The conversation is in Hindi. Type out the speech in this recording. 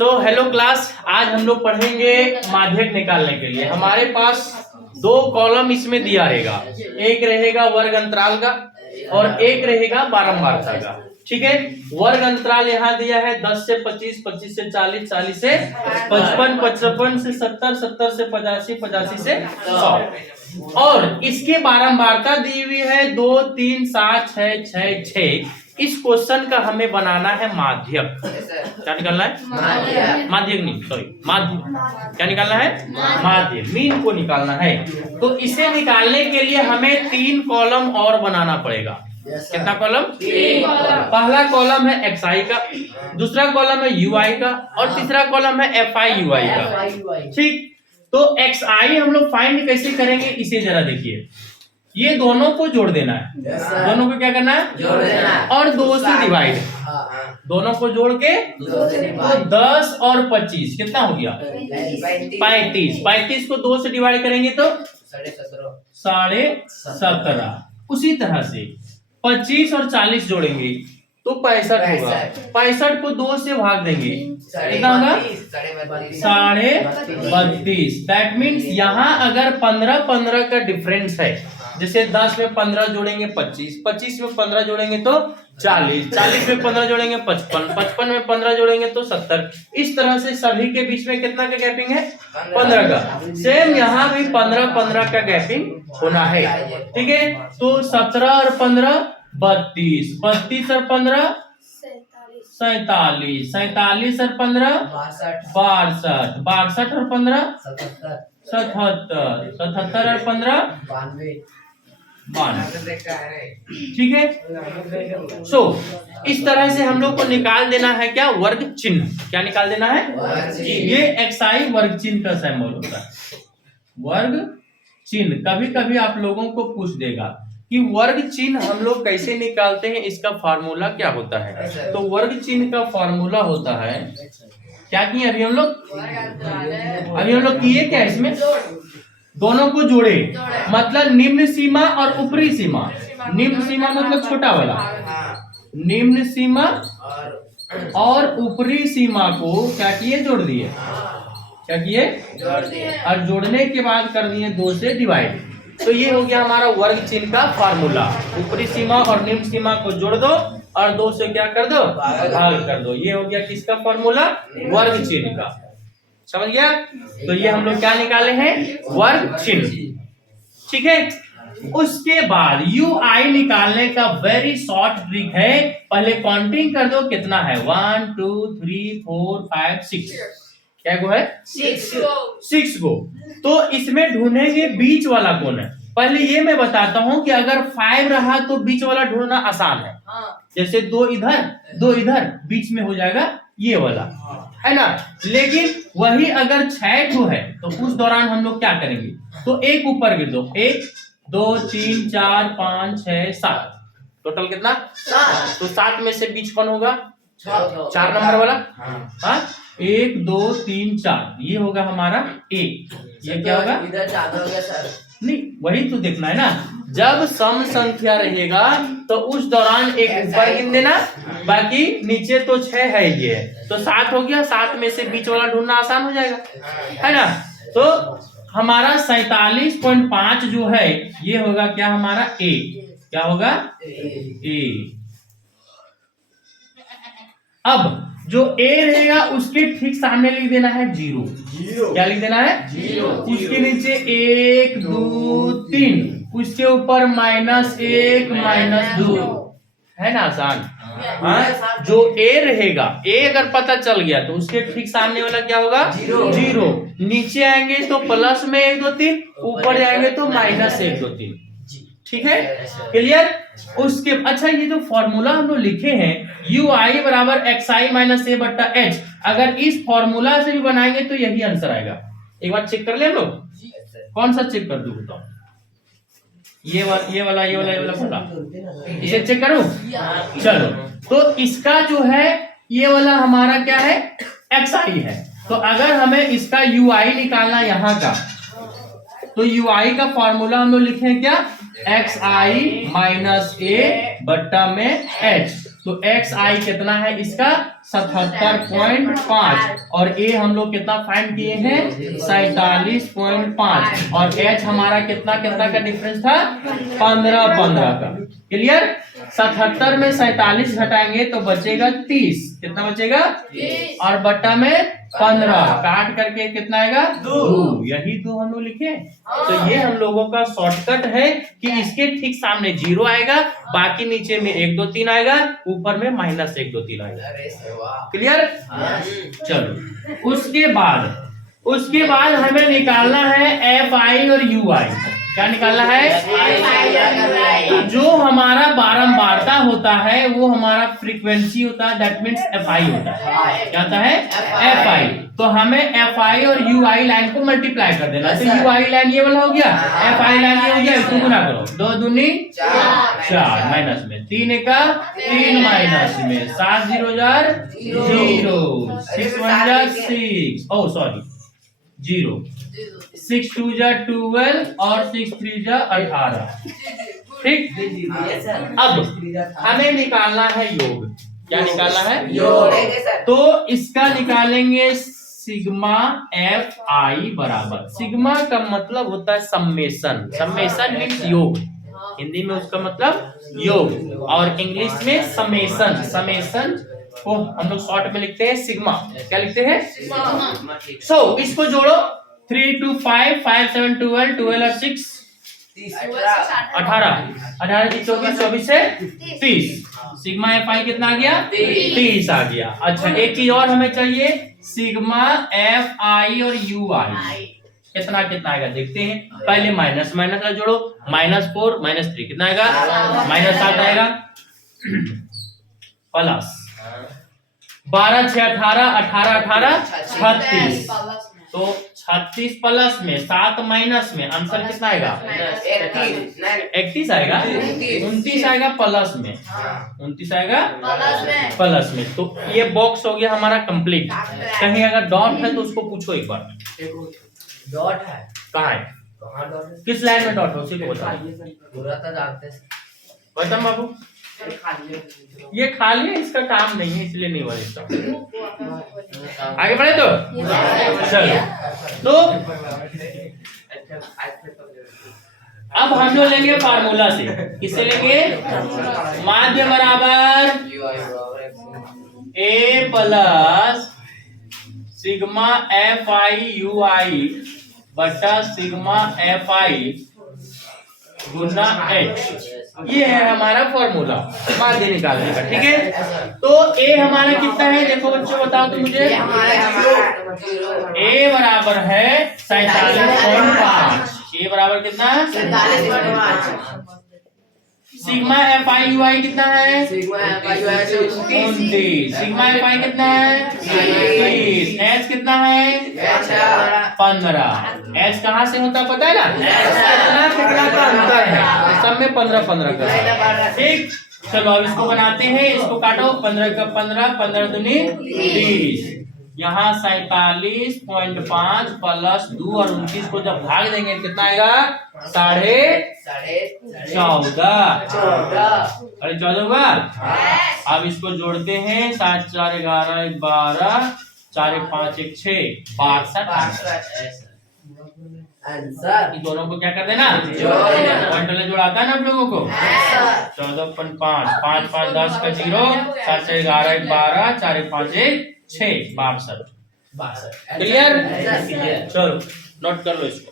हेलो क्लास, आज हम लोग पढ़ेंगे माध्यक निकालने के लिए। हमारे पास दो कॉलम इसमें दिया रहेगा, एक रहेगा वर्ग अंतराल का और एक रहेगा बारंबारता का। ठीक है, वर्ग अंतराल यहाँ दिया है 10 से 25, 25 से 40, 40 से 55, 55 से 70, 70 से 85, 85 से 100 और इसके बारंबारता दी हुई है 2, 3, 7, 6, 6, 6। इस क्वेश्चन का हमें बनाना है माध्यक। क्या निकालना है? माध्यक नहीं, सॉरी, माध्यक। क्या निकालना है? माध्यक, मीन को निकालना है। तो इसे निकालने के लिए हमें 3 कॉलम और बनाना पड़ेगा। कितना कॉलम? 3 कॉलम। पहला कॉलम है xi का, दूसरा कॉलम है ui का और तीसरा कॉलम है fi ui का। ठीक, तो xi हम लोग फाइंड कैसे करेंगे इसे जरा देखिए। ये दोनों को जोड़ देना है। दोनों को क्या करना है? जोड़ देना है और 2 से डिवाइड। दोनों को जोड़ के तो 10 और 25 कितना हो गया? 35। 35 को 2 से डिवाइड करेंगे तो 17.5। उसी तरह से 25 और 40 जोड़ेंगे तो 65 होगा। 65 को 2 से भाग देंगे, कितना होगा? 32.5। दैट मीन्स यहाँ अगर 15-15 का डिफरेंस है, जैसे 10 में 15 जोड़ेंगे 25, 25 में 15 जोड़ेंगे तो 40, 40 में 15 जोड़ेंगे 55, 55 में 15 जोड़ेंगे तो 70। इस तरह से सभी के बीच में कितना का गैपिंग है? 15 का। सेम यहाँ भी 15-15 का गैपिंग होना है। ठीक है, तो 17 और 15 32, 32 और 15 47, 47 और 15 62, 62 और 15 77, 77 और 15 92। ठीक है, सो इस तरह से हम लोग को निकाल देना है क्या? वर्ग चिन्ह। क्या निकाल देना है? ये xi वर्ग चिन्ह का सिंबल होता है। वर्ग चिन्ह कभी कभी आप लोगों को पूछ देगा कि वर्ग चिन्ह हम लोग कैसे निकालते हैं, इसका फार्मूला क्या होता है। तो वर्ग चिन्ह का फार्मूला होता है, क्या किए अभी हम लोग किए क्या? इसमें दोनों को जोड़े, मतलब निम्न सीमा और ऊपरी सीमा। निम्न सीमा मतलब छोटा वाला, निम्न सीमा और ऊपरी सीमा को क्या किए? जोड़ दिए। क्या किए? जोड़ दिए। और जोड़ने के बाद कर दिए 2 से डिवाइड। तो ये हो गया हमारा वर्ग चिन्ह का फार्मूला। ऊपरी सीमा और निम्न सीमा को जोड़ दो और 2 से क्या कर दो? भाग कर दो। ये हो गया किसका फार्मूला? वर्ग चिन्ह का। समझ गया? तो ये हम लोग क्या निकाले हैं? वर्ग चिन्ह। ठीक है, उसके बाद ui निकालने का वेरी शॉर्ट ट्रिक है। पहले काउंटिंग कर दो, कितना है? 1 2 3 4 5 6। क्या गो है? 6 गो। तो इसमें ढूंढेंगे बीच वाला कौन है। पहले ये मैं बताता हूं कि अगर 5 रहा तो बीच वाला ढूंढना आसान है। जैसे 2 इधर 2 इधर, बीच में हो जाएगा ये वाला, है ना। लेकिन वही अगर 6 है तो उस दौरान हम लोग क्या करेंगे? तो एक ऊपर गिर दो, 1 2 3 4 5 6 7, टोटल कितना? 7। तो 7 में से बीच कौन होगा? 4 नंबर वाला। हाँ, 1 2 3 4, ये होगा हमारा 1। ये क्या होगा? इधर 4 हो गया सर। नहीं, वही तो देखना है ना। जब सम संख्या रहेगा तो उस दौरान एक ऊपर गिन देना, बाकी नीचे तो 6 है, ये तो 7 हो गया। 7 में से बीच वाला ढूंढना आसान हो जाएगा, है ना। तो हमारा 47.5 जो है ये होगा क्या? हमारा a। क्या होगा? a। अब जो a रहेगा उसके ठीक सामने लिख देना है 0। क्या लिख देना है? 0। उसके नीचे 1 2 3, उसके ऊपर -1 -2, है ना आसान। हाँ, जो a रहेगा, a अगर पता चल गया तो उसके ठीक सामने वाला क्या होगा? 0। नीचे आएंगे तो प्लस में 1 2 3, ऊपर जाएंगे तो -1 2 3। ठीक है, क्लियर? उसके अच्छा, ये जो फॉर्मूला हम लोग लिखे हैं ui बराबर xi माइनस a बट्टा h, अगर इस फॉर्मूला से भी बनाएंगे तो यही आंसर आएगा। एक बार चेक कर ले हम लोग। कौन सा चेक कर दूं बताओ? ये वाला इसे चेक करूं? चलो, तो इसका जो है ये वाला हमारा क्या है? xi है। तो अगर हमें इसका ui निकालना यहाँ का, तो ui का फॉर्मूला हम लोग लिखे क्या? xi माइनस a बट्टा में h। तो एक्स आई कितना है इसका 77.5 और ए हम लोग कितना फाइंड किए हैं 47.5 और एच हमारा कितना कितना का डिफरेंस था 15 का। क्लियर। 77 में 47 घटाएंगे तो बचेगा 30। कितना बचेगा 30 और बट्टा में 15 काट करके कितना आएगा 2। यही 2 हम लोग लिखे। तो ये हम लोगों का शॉर्टकट है कि इसके ठीक सामने 0 आएगा, बाकी नीचे में 1 2 3 आएगा, ऊपर में -1 2 3 आएगा। क्लियर। चलो उसके बाद हमें निकालना है एफ आई और यू आई। क्या निकालना है? तो जो हमारा बारंबारता होता है वो हमारा फ्रीक्वेंसी होता है, दैट मीन्स एफ आई होता है। क्या होता है? F I. तो हमें एफ आई और यू आई लाइन को मल्टीप्लाई कर देना। तो यू आई लाइन ये वाला हो गया, एफ आई लाइन ये हो गया, इसको गुना करो। 2 दूनी 4 माइनस में 3 का 3 माइनस में 7 0 0 6 1 6 ओह सॉरी 0 6 2 12 और 6 3 18। ठीक। अब हमें निकालना है योग। क्या निकालना है? योग। तो इसका निकालेंगे सिग्मा एफ आई बराबर, सिग्मा का मतलब होता है सम्मेशन। सम्मेशन मीन्स योग, हिंदी में उसका मतलब योग और इंग्लिश में समेशन। समेशन को हम लोग शॉर्ट में लिखते हैं सिग्मा। क्या लिखते हैं? इसको जोड़ो 3 2 5 5 7 12 12 और 6 18 18 से 24 24 से 30। सिग्मा एफ आई कितना आ गया? 30 आ गया। अच्छा एक चीज और हमें चाहिए, सिग्मा एफ आई और यू आई कितना कितना आएगा देखते हैं। पहले माइनस माइनस का जोड़ो, -4 -3 कितना आएगा? -7 आएगा। प्लस 12 6 18 18 18 36। तो 36 प्लस में 7 माइनस में आंसर कितना आएगा? 31 आएगा। 29 आएगा प्लस में, 29 आएगा प्लस में। तो ये बॉक्स हो गया हमारा कंप्लीट। कहीं अगर डॉट है तो उसको पूछो एक बार। डॉट है कहाँ है? किस लाइन में डॉट हो उसी को बताओ। गौतम बाबू ये खाली है, इसका काम नहीं है इसलिए नहीं बोलता। आगे बढ़े तो चलो। तो अब हम लोग लेंगे फार्मूला से। किससे लेंगे? माध्य बराबर A plus sigma F I U I बटा सिग्मा एफ आई गुना एच। ये है हमारा फॉर्मूला माध्य निकालने का। ठीक है। तो ए हमारा कितना है देखो बच्चों, बताओ तो मुझे। ए बराबर है 47.5। ए बराबर कितना? 47.5। सिग्मा एफ आई यू आई कितना है? 29। सिग्मा एफ आई कितना है? 30। एच कितना है? 15। एच कहाँ से होता पता है ना? कितना का अंतर है, सब में 15 15 का। ठीक। चलो अब इसको बनाते हैं, इसको काटो। 15 का 15 15 दूनी 30। यहाँ 47.5 प्लस 2 और 29 को जब भाग देंगे कितना आएगा? 14.5 हुआ। अब इसको जोड़ते हैं 7 4 11 12 4 5 1 6 62। इन दोनों को क्या कर देना? पॉइंट वाला जोड़ाता है ना आप लोगों को। 14.5 5 5 10 का 0 7 से 11 12 4 5 1 6 62। क्लियर। चलो नोट कर लो इसको।